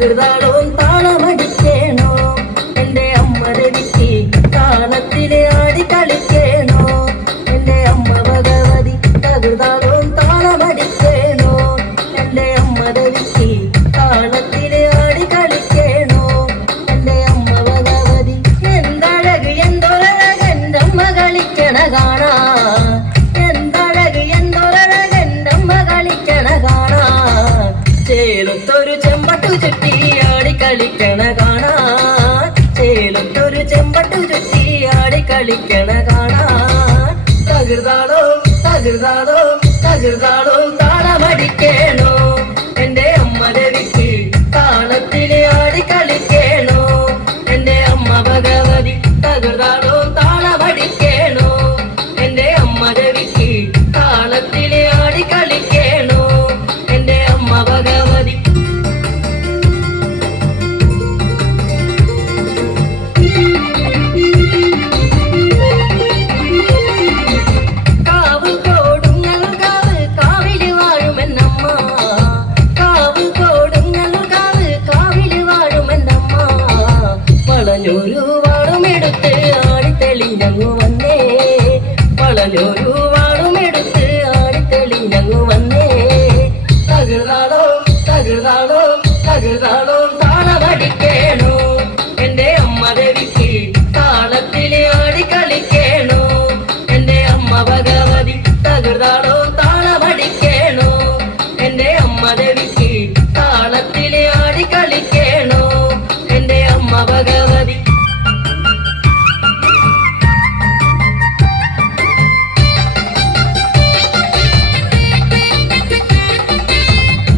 തകർതാളവും താളമടിക്കേണോ എൻ്റെ അമ്മ രവിക്ക് താളത്തിലെ ആടി കളിക്കേണോ എൻ്റെ അമ്മ ഭഗവതി തകർതാളവും താളമടിക്കേണോ എൻ്റെ അമ്മ രവിക്ക് താളത്തിലെ ആടി കളിക്കേണോ എൻ്റെ അമ്മ ഭഗവതി എന്തഴക് എന്തൊരഴക് എൻ്റെ അമ്മ കളിക്കണ കാണാ എന്തഴക് എന്തൊരഴക് എൻ്റെ അമ്മ കളിക്കണ കാണാ ചേലത്തൊരു ചെമ്പട്ടു ചുറ്റി ആടി കളിക്കണ കാണാ ചേലത്തൊരു ചെമ്പട്ടു ചുറ്റി ആടി കളിക്കണ കാണാ തകർതാളോ തകർതാളോ തകർതാളോ താളമടിക്കേണോ എൻ്റെ അമ്മ രവിക്ക് താളത്തിലെ ആടി കളിക്കേണോ എൻ്റെ അമ്മ ഭഗവതി തകർതാളോ താളമടിക്കേണോ എൻ്റെ അമ്മ രവിക്ക് താളത്തിലെ ആടി കളിക്കേണോ എൻ്റെ അമ്മ ഭഗവതി കാവ് കോടുങ്ങൽ കാവ് കാവില് വാഴുമെന്നമ്മ കാവ് കോടുങ്ങൽ കാവ് കാവില് വാഴുമെന്നമ്മ വളഞ്ഞൊരു വാളുമെടുത്ത് ആടി തെളിഞ്ഞങ്ങു വന്നേ വളഞ്ഞൊരു വാളുമെടുത്ത് ആടി തെളിഞ്ഞങ്ങു വന്നേ തകർതാളോ തകർതാളോ തകർതാളോ താളമടിക്കേണോ എൻ്റെ അമ്മ രവിക്ക് താളത്തിലെ ആടി കളിക്കേണോ എൻ്റെ അമ്മ ഭഗവതി തകർതാളോ താളമടിക്കേണോ എൻ്റെ അമ്മ രവിക്ക് താളത്തിലെ ആടി കളിക്കേണോ എൻ്റെ അമ്മ ഭഗവതി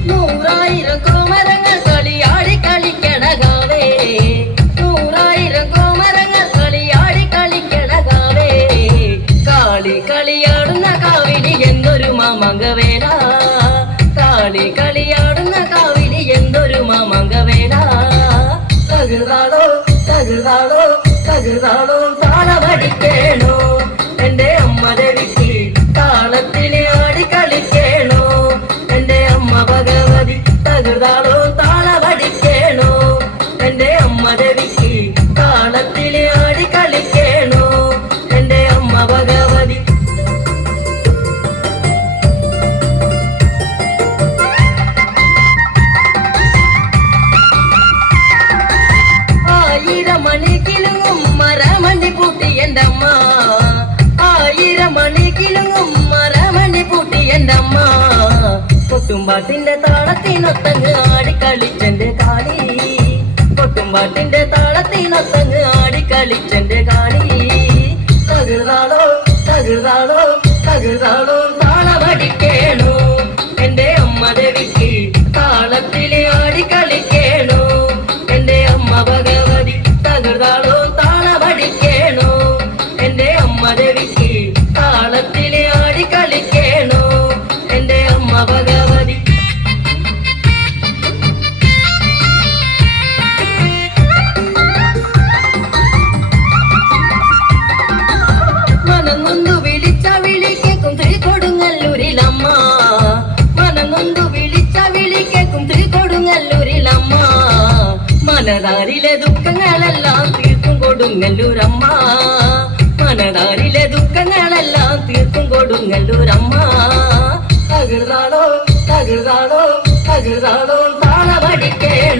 നൂറായിരം കോമരങ്ങൾ കളിയാടി കളിക്കണ കാവേ നൂറായിരം കോമരങ്ങൾ കളിയാടി കളിക്കണ കാവേ കാളി കളിയാടുന്ന കാവിലി എന്തൊരു മാമങ്കവേല കാളി കളിയാടുന്ന കാവിലി എന്തൊരു മാമങ്കവേല തകർതാളോ തകർതാളോ തകർതാളോ താളമടിക്കേണോ എൻ്റെ അമ്മ രവിക്ക് താളത്തിലെ ആടി കളിക്കേണോ എൻ്റെ അമ്മ ഭഗവതി തകർതാളോ താളമടിക്കേണോ എൻ്റെ അമ്മ രവിക്ക് താളത്തിലെ ആടി കളിക്കേണോ എൻ്റെ അമ്മ ഭഗവതി ആയിരം മണിക്കിലുങ്ങും മരമണി പൂട്ടി എൻ്റെ അമ്മ ആയിരം മണിക്കിലുങ്ങും മരമണി പൂട്ടി എൻ്റെ അമ്മ കൊട്ടുംപാട്ടിന്റെ താളത്തിനൊത്തങ്ങ് ആടി കളിച്ചെന്റെ കാളി കൊട്ടുംപാട്ടിന്റെ താളത്തിനൊത്തങ്ങ് ആടി കളിച്ചെന്റെ കാളി തകർതാളോ തകർതാളോ തകർതാളോ താളമടിക്കേണോ എൻ്റെ അമ്മ രവിക്ക് താളത്തിലെ ആടി കളിക്കേണോ എൻ്റെ അമ്മ ഭഗവതി തകർതാളോ താളമടിക്കേണോ എൻ്റെ അമ്മ രവിക്ക് താളത്തിലെ ആടി കളിക്കേണോ എൻ്റെ അമ്മ ഭഗവതി മനംകൊണ്ടു വിളിച്ച വിളിക്കേക്കും തിരുകൊടുങ്ങല്ലൂരിലമ്മ മനംകൊണ്ടു വിളിച്ച വിളിക്കേക്കും തിരുകൊടുങ്ങല്ലൂരിലമ്മ മനതാരിലെ ദുഃഖങ്ങളെല്ലാം തീർക്കും കൊടുങ്ങല്ലൂരമ്മ മനതാരിലെ ദുഃഖങ്ങളെല്ലാം തീർക്കും കൊടുങ്ങല്ലൂരമ്മ തകർതാളോ തകർതാളോ തകർതാളോ താളമടിക്കേണോ